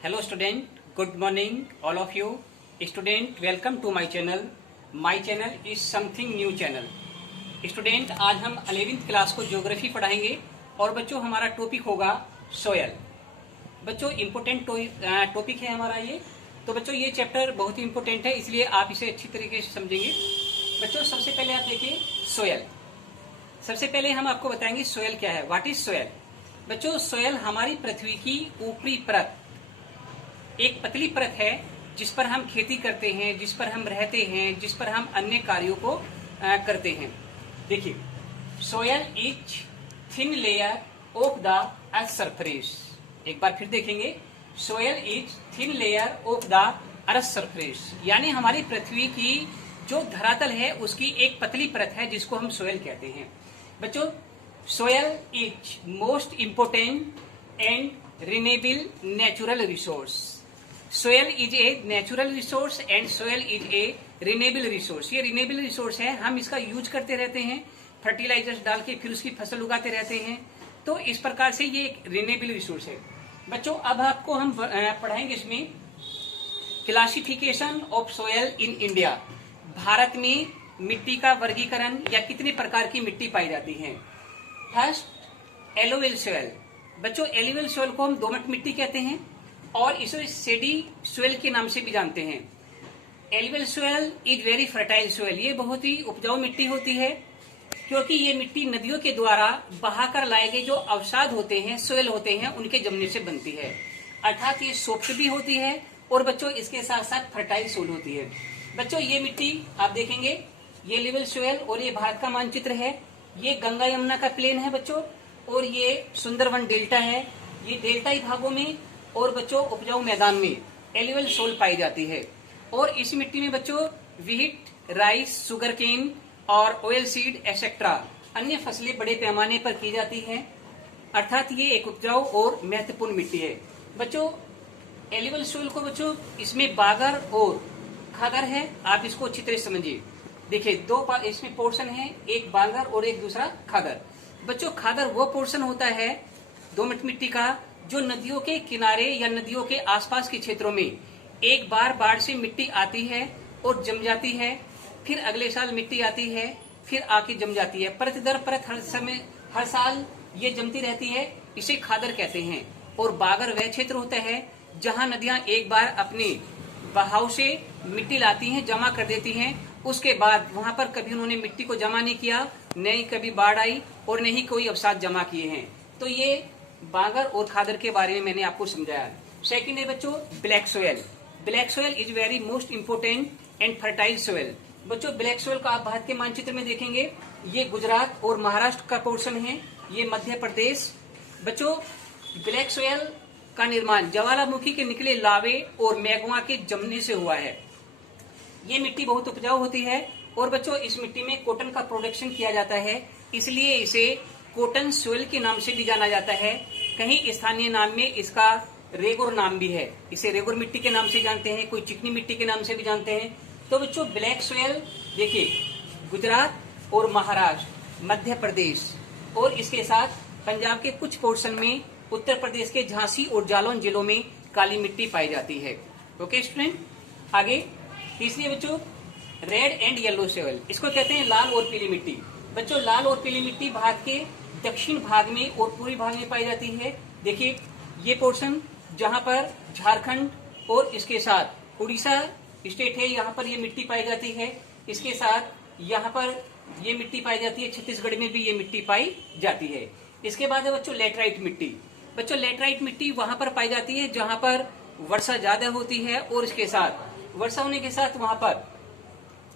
Hello student, good morning all of you. Student, welcome to my channel. My channel is something new channel. Student, आज हम 11th class को geography पढ़ाएंगे और बच्चों हमारा topic होगा सोयल। बच्चों इम्पोर्टेंट टॉपिक है हमारा ये। तो बच्चों ये चैप्टर बहुत ही इम्पोर्टेंट है, इसलिए आप इसे अच्छी तरीके से समझेंगे। बच्चों सबसे पहले आप देखिए सोयल। सबसे पहले हम आपको बताएंगे सोयल क्या है, व्हाट इज सोयल। बच्चों सोयल हमारी पृथ्वी की ऊपरी परत, एक पतली परत है जिस पर हम खेती करते हैं, जिस पर हम रहते हैं, जिस पर हम अन्य कार्यों को करते हैं। देखिए, soil is thin layer of the earth surface. एक बार फिर देखेंगे, soil is thin layer of the earth surface, यानी हमारी पृथ्वी की जो धरातल है उसकी एक पतली परत है जिसको हम सोयल कहते हैं। बच्चों soil is most important and renewable natural resource. Soil is a natural resource and soil is a renewable resource. ये रिन्यूएबल रिसोर्स है, हम इसका यूज करते रहते हैं, फर्टिलाइजर्स डाल के फिर उसकी फसल उगाते रहते हैं। तो इस प्रकार से ये एक रिन्यूएबल रिसोर्स है। बच्चों अब आपको हम पढ़ाएंगे इसमें classification of soil in India. Bharat में मिट्टी का वर्गीकरण या कितने प्रकार की मिट्टी पाई जाती है। First alloy wheel soil. बच्चों एलोवेल सोयल को हम दोमट मिट्टी कहते हैं और इसे सेडी सोयल के नाम से भी जानते हैं। Alluvial soil is very fertile soil. ये बहुत ही उपजाऊ मिट्टी होती है क्योंकि ये मिट्टी नदियों के द्वारा बहाकर लाए गए जो अवसाद होते हैं, सोयल होते हैं, उनके जमने से बनती है। अर्थात ये सॉफ्ट भी होती है और बच्चों इसके साथ साथ फर्टाइल सोयल होती है। बच्चों ये मिट्टी आप देखेंगे, ये एलुवियल सोयल और ये भारत का मानचित्र है। ये गंगा यमुना का प्लेन है बच्चों, और ये सुंदरवन डेल्टा है। ये डेल्टाई भागों में और बच्चों उपजाऊ मैदान में एलुवियल सोयल पाई जाती है। और इस मिट्टी में बच्चों व्हीट, राइस, शुगर केन और ऑयल सीड एक्सेट्रा अन्य फसलें बड़े पैमाने पर की जाती हैं। अर्थात ये एक उपजाऊ और महत्वपूर्ण मिट्टी है। बच्चों एलुवियल सोयल को बच्चों इसमें बागर और खादर है, आप इसको अच्छी तरह समझिए। देखिए दो इसमें पोर्शन है, एक बागर और एक दूसरा खादर। बच्चों खादर वो पोर्शन होता है दोमट मिट्टी का जो नदियों के किनारे या नदियों के आसपास के क्षेत्रों में एक बार बाढ़ से मिट्टी आती है और जम जाती है, फिर अगले साल मिट्टी आती है, फिर आके जम जाती है। परत दर परत हर साल ये जमती रहती है, इसे खादर कहते हैं। और बागर वह क्षेत्र होता है जहां नदियां एक बार अपने बहाव से मिट्टी लाती हैं, जमा कर देती हैं, उसके बाद वहां पर कभी उन्होंने मिट्टी को जमा नहीं किया, न ही कभी बाढ़ आई और न ही कोई अवसाद जमा किए हैं। तो ये बागर और खादर के बारे में मैंने आपको समझाया। सेकंड है बच्चों black soil. Black soil is very most important and fertile soil. बच्चों ब्लैक सोयल का आप भारत के मानचित्र में देखेंगे, ये गुजरात और महाराष्ट्र का पोर्शन है, ये मध्य प्रदेश। बच्चों ब्लैक सोयल का निर्माण ज्वालामुखी के निकले लावे और मैग्मा के जमने से हुआ है। ये मिट्टी बहुत उपजाऊ होती है और बच्चों इस मिट्टी में कॉटन का प्रोडक्शन किया जाता है, इसलिए इसे कॉटन सोयल के नाम से भी जाना जाता है। कहीं स्थानीय नाम में इसका रेगुर नाम भी है, इसे रेगुर मिट्टी के नाम से जानते हैं, कोई चिकनी मिट्टी के नाम से भी जानते हैं। तो बच्चों ब्लैक सोयल देखिए गुजरात और महाराष्ट्र, मध्य प्रदेश और इसके साथ पंजाब के कुछ पोर्शन में, उत्तर प्रदेश के झांसी और जालौन जिलों में काली मिट्टी पाई जाती है। ओके स्टूडेंट, आगे तीसरी बच्चों रेड एंड येलो सोयल, इसको कहते हैं लाल और पीली मिट्टी। बच्चों लाल और पीली मिट्टी भारत के दक्षिण भाग में और पूर्वी भाग में पाई जाती है। देखिए ये पोर्शन जहां पर झारखंड और इसके साथ उड़ीसा स्टेट है, यहाँ पर ये मिट्टी पाई जाती है। इसके साथ यहाँ पर ये मिट्टी पाई जाती है, छत्तीसगढ़ में भी ये मिट्टी पाई जाती है। इसके बाद है बच्चों लेटराइट मिट्टी। बच्चों लेटराइट मिट्टी वहां पर पाई जाती है जहां पर वर्षा ज्यादा होती है और इसके साथ वर्षा होने के साथ वहां पर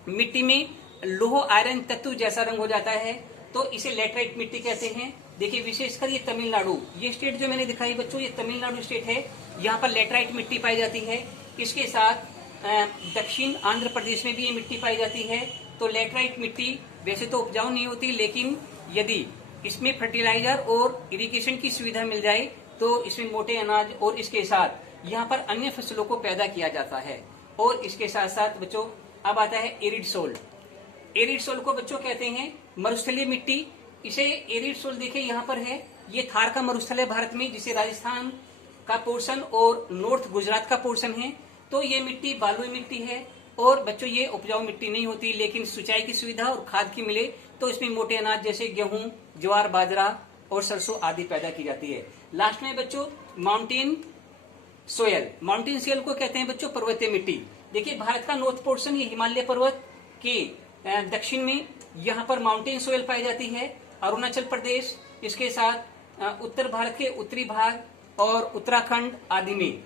मिट्टी में लोह आयरन तत्व जैसा रंग हो जाता है, तो इसे लेटराइट मिट्टी कहते हैं। देखिए विशेषकर ये तमिलनाडु, ये स्टेट जो मैंने दिखाई बच्चों, ये तमिलनाडु स्टेट है, यहाँ पर लेटराइट मिट्टी पाई जाती है। इसके साथ दक्षिण आंध्र प्रदेश में भी ये मिट्टी पाई जाती है। तो लेटराइट मिट्टी वैसे तो उपजाऊ नहीं होती, लेकिन यदि इसमें फर्टिलाइजर और इरिगेशन की सुविधा मिल जाए तो इसमें मोटे अनाज और इसके साथ यहाँ पर अन्य फसलों को पैदा किया जाता है। और इसके साथ साथ बच्चों अब आता है एरिड सोल। एरिड सोल को बच्चों कहते हैं मरुस्थलीय मिट्टी। इसे एरिड सोल देखिए यहाँ पर है, ये थार का मरुस्थल है भारत में, जिसे राजस्थान का पोर्शन और नॉर्थ गुजरात का पोर्शन है, तो ये मिट्टी बालुई मिट्टी है और बच्चों ये उपजाऊ मिट्टी नहीं होती, लेकिन सिंचाई की सुविधा और खाद की मिले तो इसमें मोटे अनाज जैसे गेहूं, ज्वार, बाजरा और सरसों आदि पैदा की जाती है। लास्ट में बच्चों माउंटेन सोयल, माउंटेन सोयल को कहते हैं बच्चों पर्वतीय मिट्टी। देखिए भारत का नॉर्थ पोर्शन ये हिमालय पर्वत के दक्षिण में, यहाँ पर माउंटेन सोयल पाई जाती है। अरुणाचल प्रदेश, इसके साथ उत्तर भारत के उत्तरी भाग और उत्तराखंड आदि में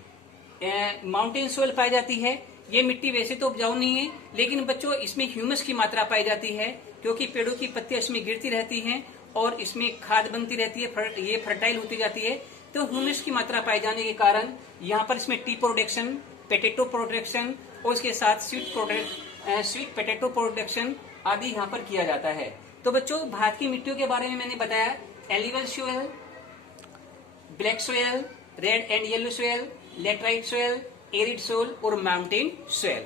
माउंटेन सोयल पाई जाती है। ये मिट्टी वैसे तो उपजाऊ नहीं है, लेकिन बच्चों इसमें ह्यूमस की मात्रा पाई जाती है, क्योंकि पेड़ों की पत्तियां इसमें गिरती रहती हैं और इसमें खाद बनती रहती है, ये फर्टाइल होती जाती है। तो ह्यूमस की मात्रा पाए जाने के कारण यहाँ पर इसमें टी प्रोडक्शन, पोटैटो प्रोडक्शन और इसके साथ स्वीट पोटैटो प्रोडक्शन आदि यहाँ पर किया जाता है। तो बच्चों भारत की मिट्टियों के बारे में मैंने बताया, alluvial soil, black soil, red and yellow soil, laterite soil, arid soil और माउंटेन सोयल।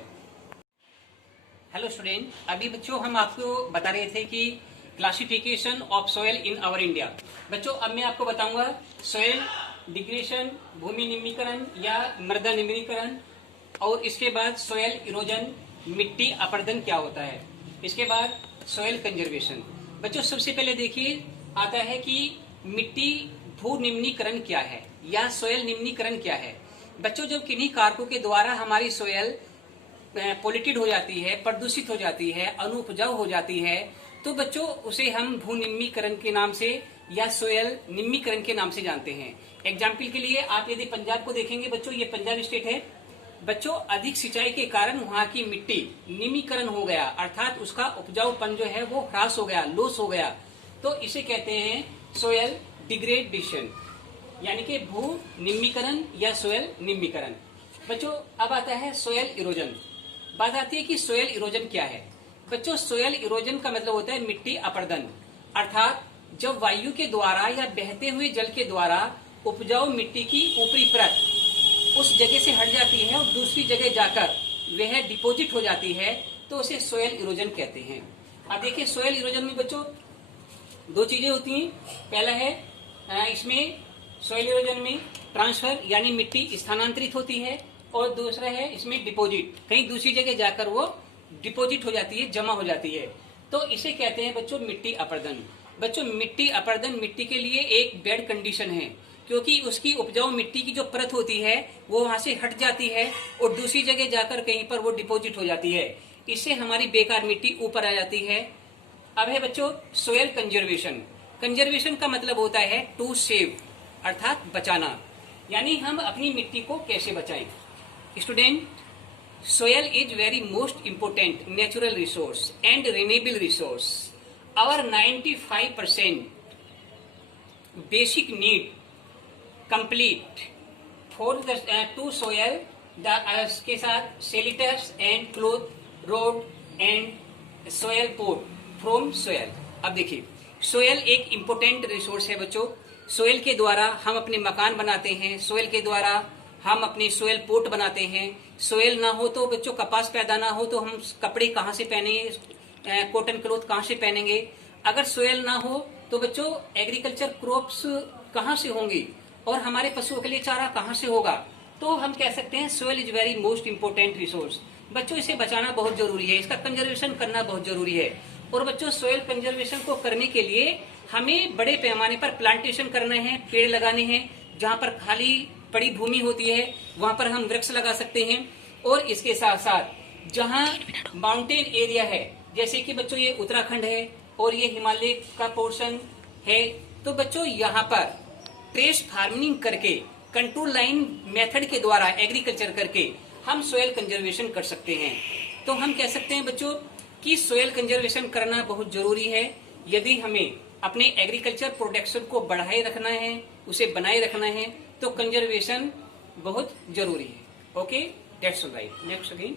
हेलो स्टूडेंट, अभी बच्चों हम आपको बता रहे थे कि classification of soil in our India. बच्चों अब मैं आपको बताऊंगा सोयल डिग्रेडेशन, भूमि निम्नीकरण या मृदा निम्नीकरण, और इसके बाद सोयल इरोजन, मिट्टी अपरदन क्या होता है, इसके बाद सोयल कंजर्वेशन। बच्चों सबसे पहले देखिए आता है कि मिट्टी भू निम्नीकरण क्या है या सोयल निम्नीकरण क्या है। बच्चों जब किन्हीं कारकों के द्वारा हमारी सोयल पोल्यूटेड हो जाती है, प्रदूषित हो जाती है, अनुपजाऊ हो जाती है, तो बच्चों उसे हम भू निम्नीकरण के नाम से या सोयल निम्नीकरण के नाम से जानते हैं। एग्जाम्पल के लिए आप यदि पंजाब को देखेंगे बच्चों, ये पंजाब स्टेट है। बच्चों अधिक सिंचाई के कारण वहाँ की मिट्टी निम्नीकरण हो गया, अर्थात उसका उपजाऊपन जो है वो ह्रास हो गया, लॉस हो गया, तो इसे कहते हैं सोयल डिग्रेडेशन, यानी कि भू निम्नीकरण या सोयल निम्नीकरण। बच्चों अब आता है सोयल इरोजन। बात आती है कि सोयल इरोजन क्या है। बच्चों सोयल इरोजन का मतलब होता है मिट्टी अपरदन, अर्थात जब वायु के द्वारा या बहते हुए जल के द्वारा उपजाऊ मिट्टी की ऊपरी परत उस जगह से हट जाती है और दूसरी जगह जाकर वह डिपोजिट हो जाती है, तो उसे सोयल इरोजन कहते हैं। अब देखिए सोयल इरोजन में बच्चों दो चीजें होती हैं। पहला है इसमें सोयल इरोजन में ट्रांसफर यानी मिट्टी स्थानांतरित होती है, और दूसरा है इसमें डिपोजिट, कहीं दूसरी जगह जाकर वो डिपोजिट हो जाती है, जमा हो जाती है, तो इसे कहते हैं बच्चों मिट्टी अपरदन। बच्चों मिट्टी अपरदन मिट्टी के लिए एक बैड कंडीशन है, क्योंकि उसकी उपजाऊ मिट्टी की जो परत होती है वो वहां से हट जाती है और दूसरी जगह जाकर कहीं पर वो डिपोजिट हो जाती है, इससे हमारी बेकार मिट्टी ऊपर आ जाती है। अब है बच्चों सोयल कंजर्वेशन। कंजर्वेशन का मतलब होता है टू सेव, अर्थात बचाना, यानी हम अपनी मिट्टी को कैसे बचाएं। Student, soil is very most important natural resource and renewable resource. Our 95% basic need complete for the to soil the के साथ shelters and cloth, road and soil pot from soil। अब देखिए सोयल एक इम्पोर्टेंट रिसोर्स है बच्चों। Soil के द्वारा हम अपने मकान बनाते हैं, सोयल के द्वारा हम अपनी सोयल पोट बनाते हैं। सोयल ना हो तो बच्चों कपास पैदा ना हो तो हम कपड़े कहाँ से पहनेंगे, कॉटन क्लॉथ कहाँ से पहनेंगे। अगर सोयल ना हो तो बच्चों एग्रीकल्चर क्रॉप्स कहाँ से होंगी और हमारे पशुओं के लिए चारा कहाँ से होगा। तो हम कह सकते हैं soil is very most important resource. बच्चों इसे बचाना बहुत जरूरी है, इसका कंजर्वेशन करना बहुत जरूरी है। और बच्चों सोयल कंजर्वेशन को करने के लिए हमें बड़े पैमाने पर प्लांटेशन करना है, पेड़ लगाने हैं। जहाँ पर खाली पड़ी भूमि होती है वहां पर हम वृक्ष लगा सकते हैं। और इसके साथ साथ जहाँ माउंटेन एरिया है, जैसे कि बच्चों ये उत्तराखंड है और ये हिमालय का पोर्शन है, तो बच्चों यहाँ पर ट्रेस फार्मिंग करके कंट्रोल लाइन मेथड के द्वारा एग्रीकल्चर करके हम सोयल कंजर्वेशन कर सकते हैं। तो हम कह सकते हैं बच्चों कि सोयल कंजर्वेशन करना बहुत जरूरी है यदि हमें अपने एग्रीकल्चर प्रोडक्शन को बढ़ाए रखना है, उसे बनाए रखना है, तो कंजर्वेशन बहुत जरूरी है। Okay, that's right. Next again